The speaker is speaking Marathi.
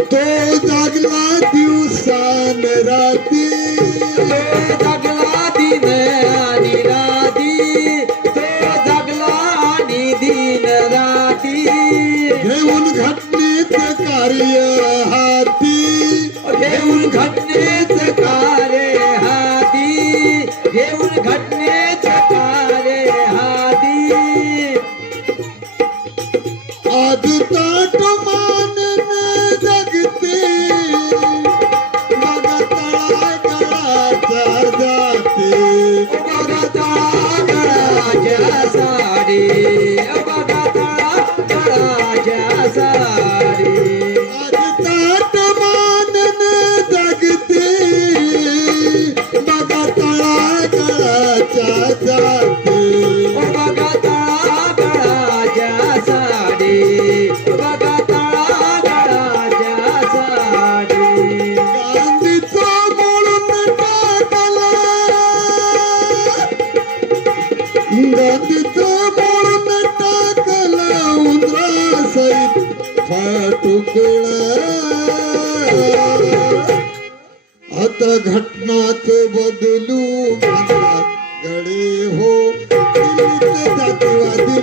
तो जागला दिवसान राती, तो जगला दिन आणि राती, तो जगला आणि दिन राती. घेऊन घटनेचे कार्य हाती, घेऊन घटनेच कार्य हाती, घेऊन घटनेच कार्य हाती. आज ताट मानन जगते, मग तळागाळाचा जाते. बघा तळागाळाच्या साडी, बघा तळागाळाच्या साडी. आज ताट मानन जगते, मग तळागाळाच्या जाते. बघा तळागाळाच्या साडी, बघा तळागाळाच्या साडी. गांधीचा मोडून टाकला, गांधीचा मोडून टाकला उंदरा सहित फाटुकळा. आता घटनाच बदलू म्हणा गडे हो, दिल्लीत जातीवादी